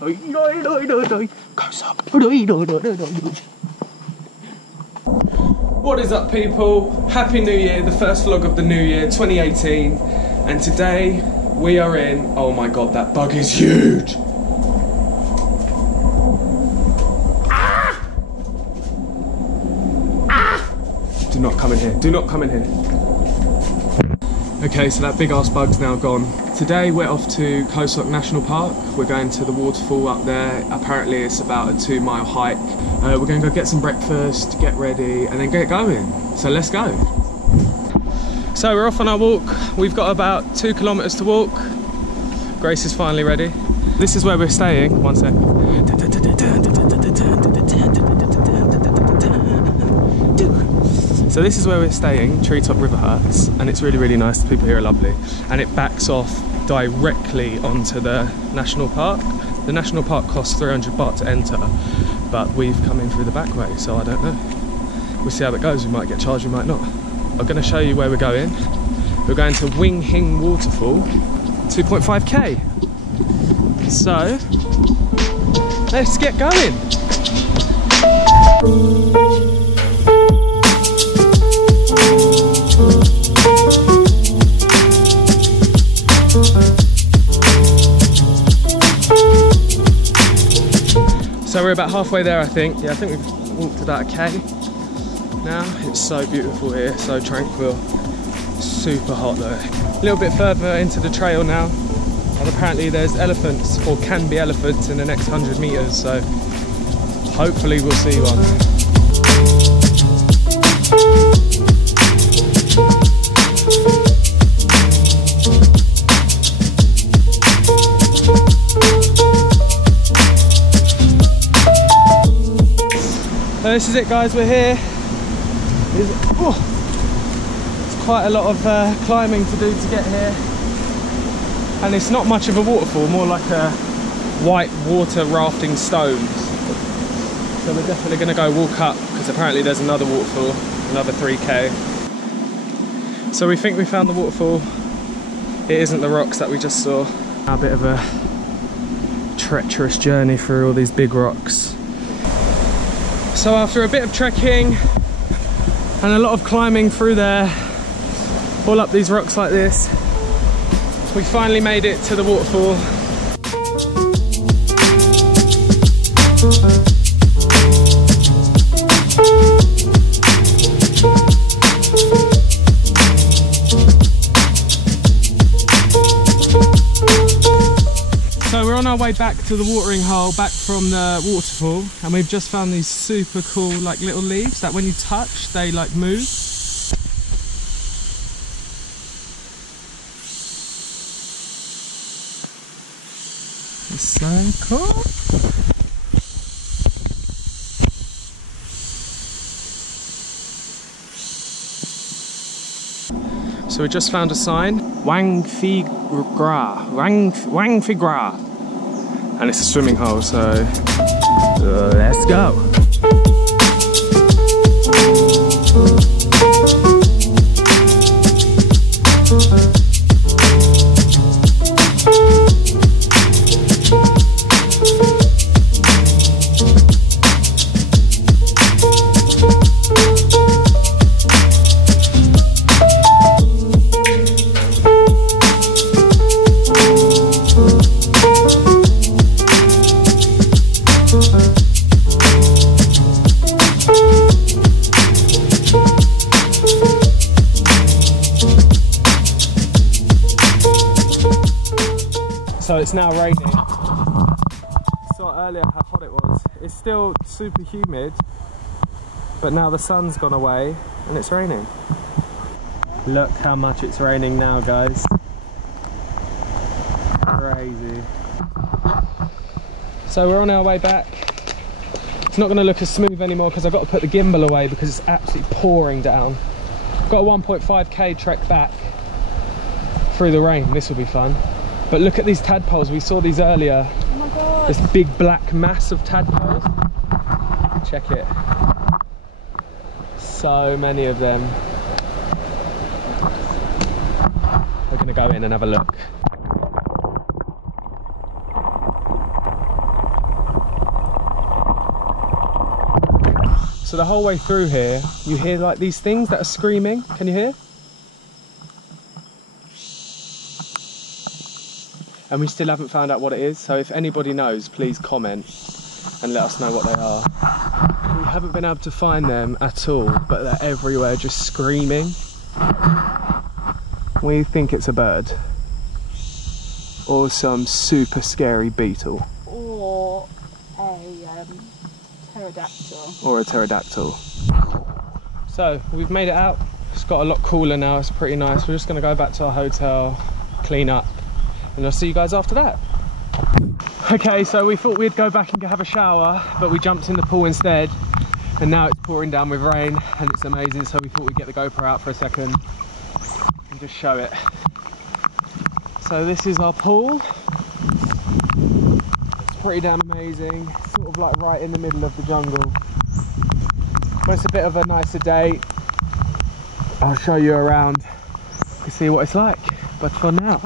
Khao Sok. What is up, people? Happy New Year, the first vlog of the new year, 2018. And today we are in, oh my god, that bug is huge. Do not come in here, do not come in here. Okay, so that big ass bug's now gone. Today we're off to Khao Sok National Park. We're going to the waterfall up there. Apparently it's about a 2-mile hike. We're going to go get some breakfast, get ready, and then get going. So let's go. So we're off on our walk. We've got about 2 kilometers to walk. Grace is finally ready. This is where we're staying. One sec. So this is where we're staying, Treetop River Huts, and it's really, really nice. The people here are lovely. And it backs off directly onto the national park. The national park costs 300 baht to enter, but we've come in through the back way, so I don't know. We'll see how it goes. We might get charged, we might not. I'm going to show you where we're going. We're going to Wing Hing Waterfall, 2.5k. So, let's get going. So we're about halfway there, I think. Yeah, I think we've walked about a K now. It's so beautiful here, so tranquil. Super hot though. A little bit further into the trail now, and apparently there's elephants, or can be elephants, in the next 100 meters, so hopefully we'll see one. So this is it, guys, we're here. It's quite a lot of climbing to do to get here. And it's not much of a waterfall, more like a white water rafting stones. So we're definitely going to go walk up, because apparently there's another waterfall, another 3k. So we think we found the waterfall. It isn't the rocks that we just saw. A bit of a treacherous journey through all these big rocks. So after a bit of trekking and a lot of climbing through there, all up these rocks like this, we finally made it to the waterfall. So we're on our way back to the watering hole, back from the waterfall, and we've just found these super cool like little leaves that when you touch they like move. It's so cool. So we just found a sign, Wang Phi Gra, and it's a swimming hole, so let's go. So it's now raining. I saw earlier how hot it was. It's still super humid, but now the sun's gone away and it's raining. Look how much it's raining now, guys. Crazy. So we're on our way back. It's not going to look as smooth anymore because I've got to put the gimbal away because it's absolutely pouring down. Got a 1.5k trek back through the rain. This will be fun. But look at these tadpoles. We saw these earlier. Oh my god. This big black mass of tadpoles. Check it. So many of them. We're going to go in and have a look. So the whole way through here, you hear like these things that are screaming. Can you hear? And we still haven't found out what it is. So if anybody knows, please comment and let us know what they are. We haven't been able to find them at all, but they're everywhere just screaming. We think it's a bird. Or some super scary beetle. Or a pterodactyl. Or a pterodactyl. So we've made it out. It's got a lot cooler now, it's pretty nice. We're just gonna go back to our hotel, clean up, and I'll see you guys after that. Okay, so we thought we'd go back and have a shower, but we jumped in the pool instead, and now it's pouring down with rain and it's amazing, so we thought we'd get the GoPro out for a second and just show it. So this is our pool. It's pretty damn amazing, sort of like right in the middle of the jungle. But it's a bit of a nicer day. I'll show you around to see what it's like, but for now